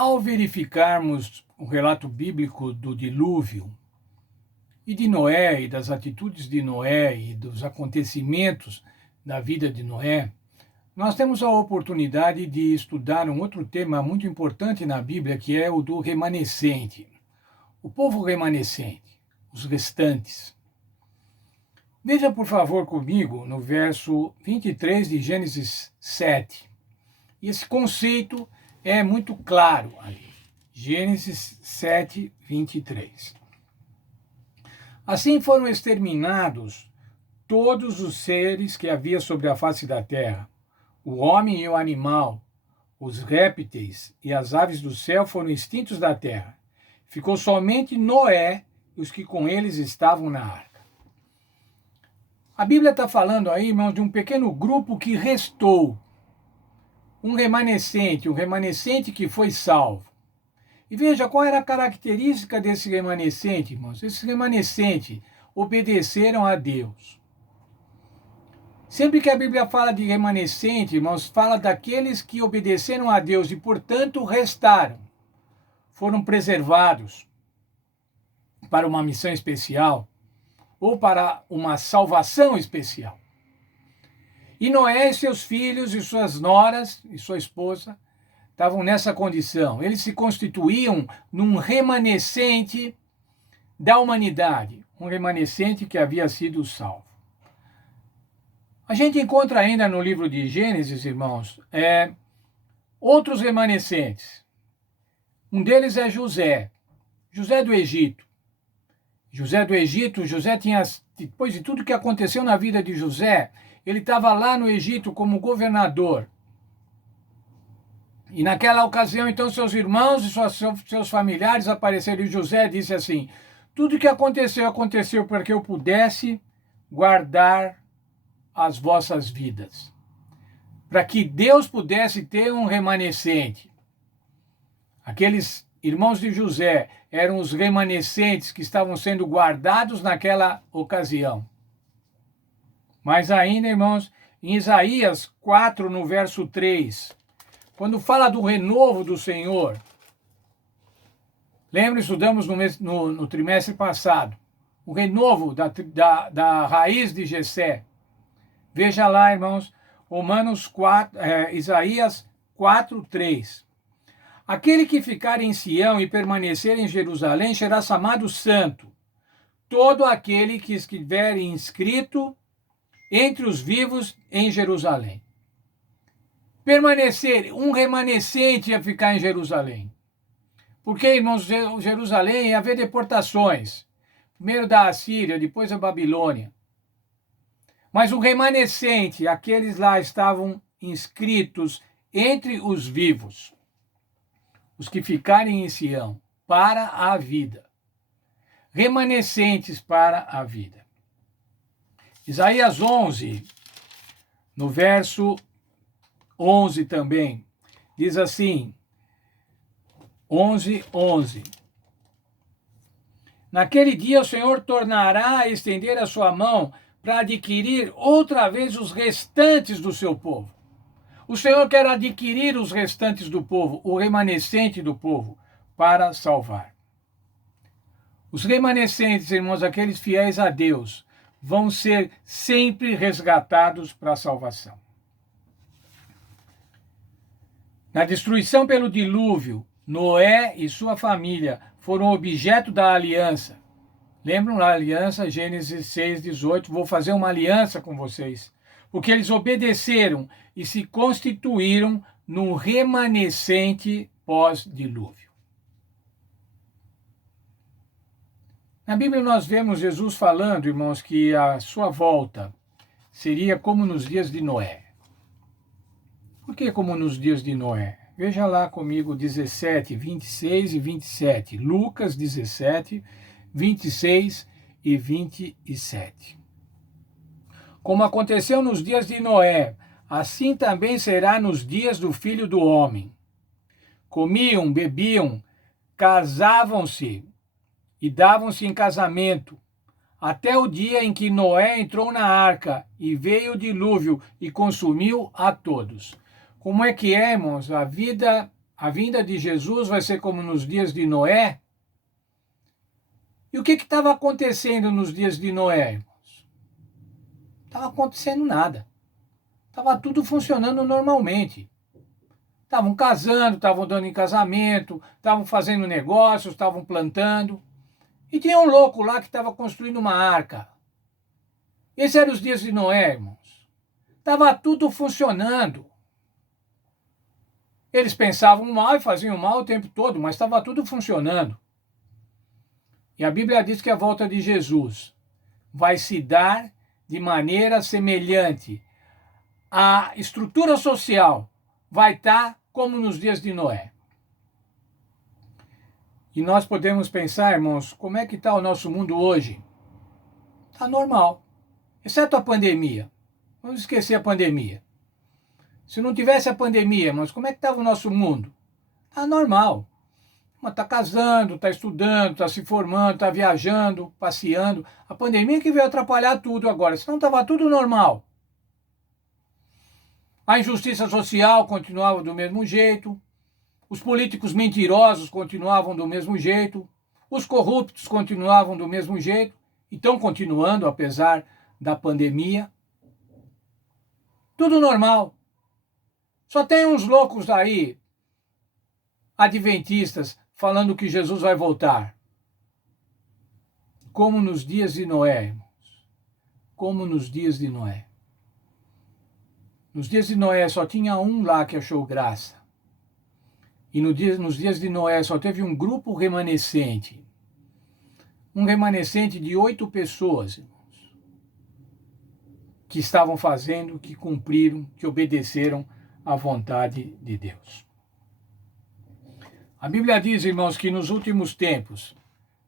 Ao verificarmos o relato bíblico do dilúvio e de Noé e das atitudes de Noé e dos acontecimentos da vida de Noé, nós temos a oportunidade de estudar um outro tema muito importante na Bíblia, que é o do remanescente. O povo remanescente, os restantes. Veja, por favor, comigo no verso 23 de Gênesis 7. E esse conceito é muito claro ali. Gênesis 7, 23. Assim foram exterminados todos os seres que havia sobre a face da terra. O homem e o animal, os répteis e as aves do céu foram extintos da terra. Ficou somente Noé e os que com eles estavam na arca. A Bíblia está falando aí, irmãos, de um pequeno grupo que restou. Um remanescente que foi salvo. E veja qual era a característica desse remanescente, irmãos. Esse remanescente obedeceram a Deus. Sempre que a Bíblia fala de remanescente, irmãos, fala daqueles que obedeceram a Deus e, portanto, restaram. Foram preservados para uma missão especial ou para uma salvação especial. E Noé e seus filhos e suas noras e sua esposa estavam nessa condição. Eles se constituíam num remanescente da humanidade, um remanescente que havia sido salvo. A gente encontra ainda no livro de Gênesis, irmãos, outros remanescentes. Um deles é José do Egito. José tinha, depois de tudo que aconteceu na vida de José, ele estava lá no Egito como governador. E naquela ocasião, então, seus irmãos e seus familiares apareceram, e José disse assim: tudo que aconteceu para que eu pudesse guardar as vossas vidas, para que Deus pudesse ter um remanescente. Aqueles irmãos de José eram os remanescentes que estavam sendo guardados naquela ocasião. Mas ainda, irmãos, em Isaías 4, no verso 3, quando fala do renovo do Senhor, lembra, estudamos no trimestre passado, o renovo da raiz de Jessé. Veja lá, irmãos, Isaías 4, 3. Aquele que ficar em Sião e permanecer em Jerusalém será chamado santo. Todo aquele que estiver inscrito entre os vivos em Jerusalém. Permanecer, um remanescente ia ficar em Jerusalém. Porque, irmãos, Jerusalém ia haver deportações. Primeiro da Assíria, depois da Babilônia. Mas o remanescente, aqueles lá estavam inscritos entre os vivos. Os que ficarem em Sião, para a vida. Remanescentes para a vida. Isaías 11, no verso 11 também, diz assim, 11. Naquele dia o Senhor tornará a estender a sua mão para adquirir outra vez os restantes do seu povo. O Senhor quer adquirir os restantes do povo, o remanescente do povo, para salvar. Os remanescentes, irmãos, aqueles fiéis a Deus, vão ser sempre resgatados para a salvação. Na destruição pelo dilúvio, Noé e sua família foram objeto da aliança. Lembram da aliança? Gênesis 6, 18. Vou fazer uma aliança com vocês. Porque eles obedeceram e se constituíram num remanescente pós-dilúvio. Na Bíblia nós vemos Jesus falando, irmãos, que a sua volta seria como nos dias de Noé. Por que como nos dias de Noé? Veja lá comigo 17, 26 e 27. Lucas 17, 26 e 27. Como aconteceu nos dias de Noé, assim também será nos dias do Filho do Homem. Comiam, bebiam, casavam-se e davam-se em casamento, até o dia em que Noé entrou na arca e veio o dilúvio e consumiu a todos. Como é que é, irmãos? A vida a vinda de Jesus vai ser como nos dias de Noé. E o que estava acontecendo nos dias de Noé, irmãos? Não estava acontecendo nada. Estava tudo funcionando normalmente. Estavam casando, estavam dando em casamento, estavam fazendo negócios, estavam plantando. E tinha um louco lá que estava construindo uma arca. Esses eram os dias de Noé, irmãos. Estava tudo funcionando. Eles pensavam mal e faziam mal o tempo todo, mas estava tudo funcionando. E a Bíblia diz que a volta de Jesus vai se dar de maneira semelhante. A estrutura social vai estar como nos dias de Noé. E nós podemos pensar, irmãos, como é que está o nosso mundo hoje? Está normal, exceto a pandemia. Vamos esquecer a pandemia. Se não tivesse a pandemia, mas como é que estava o nosso mundo? Está normal. Está casando, está estudando, está se formando, está viajando, passeando. A pandemia que veio atrapalhar tudo agora, senão estava tudo normal. A injustiça social continuava do mesmo jeito, os políticos mentirosos continuavam do mesmo jeito, os corruptos continuavam do mesmo jeito, e estão continuando apesar da pandemia. Tudo normal. Só tem uns loucos aí, adventistas, falando que Jesus vai voltar. Como nos dias de Noé, irmãos. Como nos dias de Noé. Nos dias de Noé só tinha um lá que achou graça. E nos dias de Noé só teve um grupo remanescente. Um remanescente de 8 pessoas, irmãos, que estavam fazendo, que cumpriram, que obedeceram à vontade de Deus. A Bíblia diz, irmãos, que nos últimos tempos,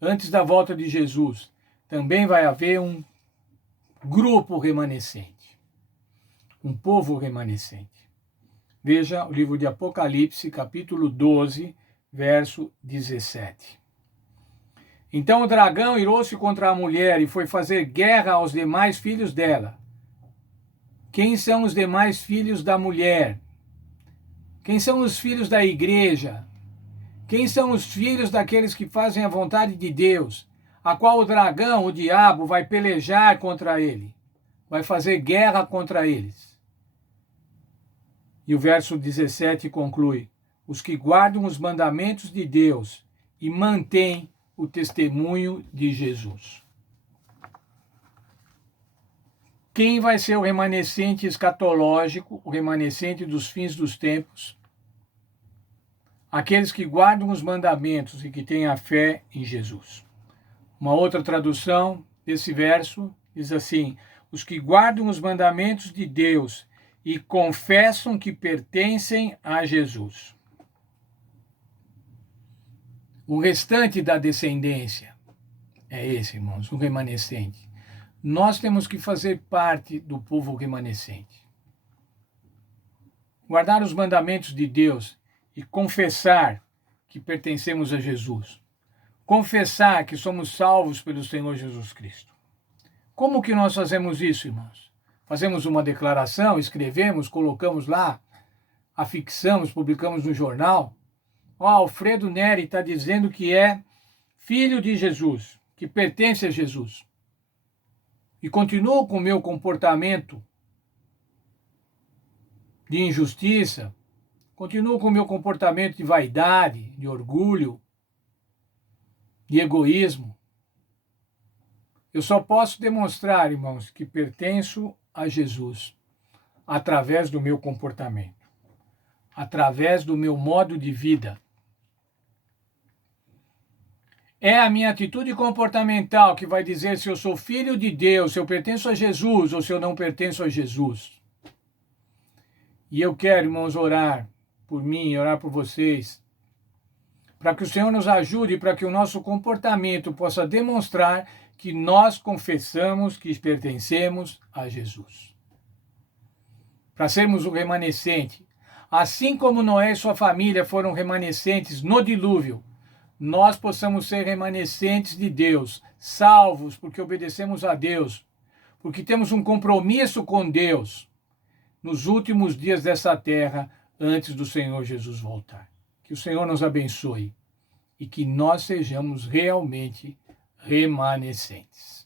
antes da volta de Jesus, também vai haver um grupo remanescente, um povo remanescente. Veja o livro de Apocalipse, capítulo 12, verso 17. Então o dragão irou-se contra a mulher e foi fazer guerra aos demais filhos dela. Quem são os demais filhos da mulher? Quem são os filhos da igreja? Quem são os filhos daqueles que fazem a vontade de Deus, a qual o dragão, o diabo, vai pelejar contra ele, vai fazer guerra contra eles? E o verso 17 conclui: os que guardam os mandamentos de Deus e mantêm o testemunho de Jesus. Quem vai ser o remanescente escatológico, o remanescente dos fins dos tempos? Aqueles que guardam os mandamentos e que têm a fé em Jesus. Uma outra tradução desse verso diz assim: os que guardam os mandamentos de Deus e confessam que pertencem a Jesus. O restante da descendência é esse, irmãos, o remanescente. Nós temos que fazer parte do povo remanescente. Guardar os mandamentos de Deus e confessar que pertencemos a Jesus. Confessar que somos salvos pelo Senhor Jesus Cristo. Como que nós fazemos isso, irmãos? Fazemos uma declaração, escrevemos, colocamos lá, afixamos, publicamos no jornal. Alfredo Neri está dizendo que é filho de Jesus, que pertence a Jesus. E continuo com o meu comportamento de injustiça, continuo com o meu comportamento de vaidade, de orgulho, de egoísmo. Eu só posso demonstrar, irmãos, que pertenço a Jesus através do meu comportamento, através do meu modo de vida. É a minha atitude comportamental que vai dizer se eu sou filho de Deus, se eu pertenço a Jesus ou se eu não pertenço a Jesus. E eu quero, irmãos, orar por mim, orar por vocês, para que o Senhor nos ajude, para que o nosso comportamento possa demonstrar que nós confessamos que pertencemos a Jesus. Para sermos o remanescente, assim como Noé e sua família foram remanescentes no dilúvio, nós possamos ser remanescentes de Deus, salvos porque obedecemos a Deus, porque temos um compromisso com Deus nos últimos dias dessa terra, antes do Senhor Jesus voltar. Que o Senhor nos abençoe e que nós sejamos realmente remanescentes.